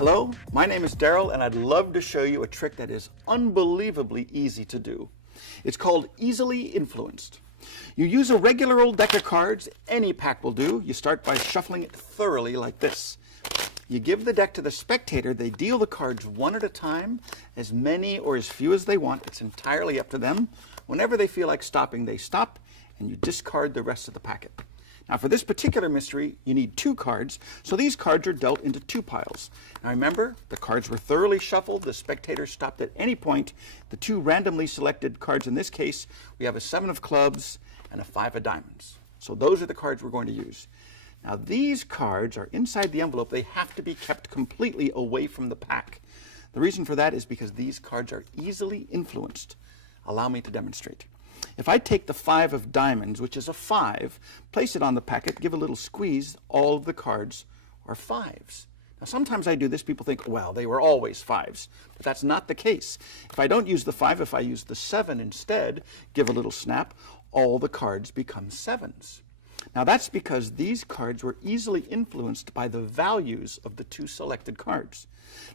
Hello, my name is Daryl and I'd love to show you a trick that is unbelievably easy to do. It's called easily influenced. You use a regular old deck of cards, any pack will do. You start by shuffling it thoroughly like this. You give the deck to the spectator, they deal the cards one at a time, as many or as few as they want. It's entirely up to them. Whenever they feel like stopping, they stop, and you discard the rest of the packet. Now for this particular mystery, you need 2 cards, so these cards are dealt into 2 piles. Now remember, the cards were thoroughly shuffled, the spectator stopped at any point. The 2 randomly selected cards in this case, we have a 7 of clubs and a 5 of diamonds. So those are the cards we're going to use. Now these cards are inside the envelope. They have to be kept completely away from the pack. The reason for that is because these cards are easily influenced. Allow me to demonstrate. If I take the 5 of diamonds, which is a 5, place it on the packet, give a little squeeze, all of the cards are 5s. Now sometimes I do this, people think, well, they were always 5s, but that's not the case. If I don't use the 5, if I use the 7 instead, give a little snap, all the cards become 7s. Now that's because these cards were easily influenced by the values of the 2 selected cards.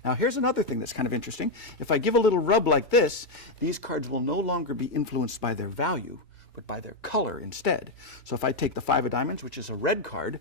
Now here's another thing that's kind of interesting. If I give a little rub like this, these cards will no longer be influenced by their value, but by their color instead. So if I take the 5 of diamonds, which is a red card,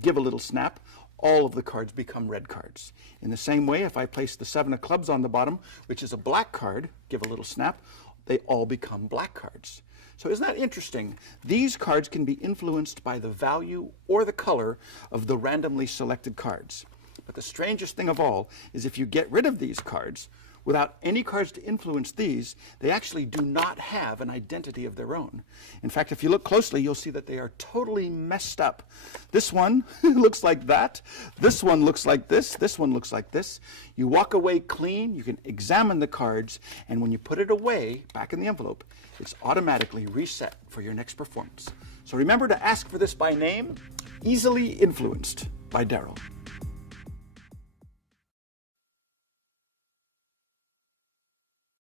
give a little snap, all of the cards become red cards. In the same way, if I place the 7 of clubs on the bottom, which is a black card, give a little snap, they all become black cards. So isn't that interesting? These cards can be influenced by the value or the color of the randomly selected cards. But the strangest thing of all is if you get rid of these cards, without any cards to influence these, they actually do not have an identity of their own. In fact, if you look closely, you'll see that they are totally messed up. This one looks like that. This one looks like this. This one looks like this. You walk away clean. You can examine the cards. And when you put it away, back in the envelope, it's automatically reset for your next performance. So remember to ask for this by name, Easily Influenced by Daryl.